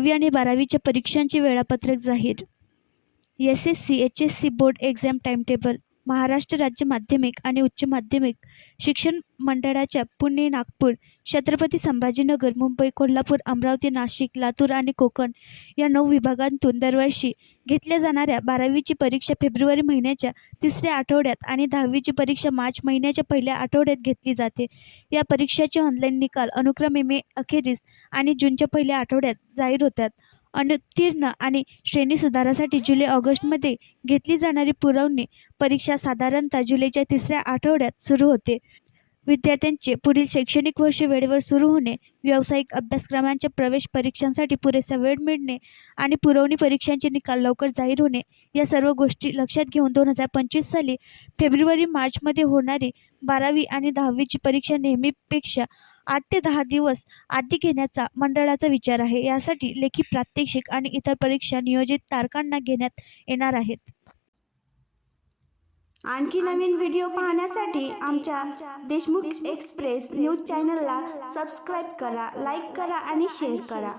10वी आणि 12वीच्या परीक्षांचे वेळापत्रक जाहीर. SSC, HSC board exam timetable. Maharashtra राज्य माध्यमिक आणि उच्च माध्यमिक शिक्षण मंडळाच्या पुणे, नागपूर, छत्रपती संभाजीनगर, मुंबई, कोल्हापूर, अमरावती, नाशिक, लातूर आणि कोकण या 9 विभागांतून दरवर्षी घेतल्या जाणाऱ्या 12वीची परीक्षा फेब्रुवारी महिन्याच्या 3ऱ्या आठवड्यात आणि 10वीची परीक्षा मार्च महिन्याच्या पहिल्या आठवड्यात घेतली जाते. या परीक्षेचे ऑनलाईन निकाल अनुक्रमे मे अखेरीस आणि जूनच्या पहिल्या आठवड्यात जाहीर होतात. अनुत्तीर्ण आणि श्रेणी सुधारासाठी जुलै-ऑगस्टमध्ये घेतली जाणारी पुरवणी परीक्षा साधारणतः जुलैच्या 3ऱ्या आठवड्यात सुरू होते. विद्यार्थ्यांचे पुढील शैक्षणिक वर्ष वेळेवर सुरू होणे, व्यावसायिक अभ्यासक्रमांच्या प्रवेश परीक्षांसाठी पुरेसा वेळ मिळणे आणि पुरवणी परीक्षांचे निकाल लवकर जाहीर होणे या सर्व गोष्टी लक्षात घेऊन 2025 साली फेब्रुवारी-मार्चमध्ये होणारी 12वी आणि 10वीची परीक्षा नेहमीपेक्षा 8 ते 10 दिवस आधी घेण्याचा मंडळाचा विचार आहे. यासाठी लेखी प्रात्यक्षिक आणि इतर परीक्षा नियोजित तारखांना घेण्यात येणार आहेत. आणखी नवीन व्हिडिओ पाहण्यासाठी आमच्या देशमुख एक्सप्रेस न्यूज चॅनलला सबस्क्राईब करा, लाईक करा आणि शेअर करा.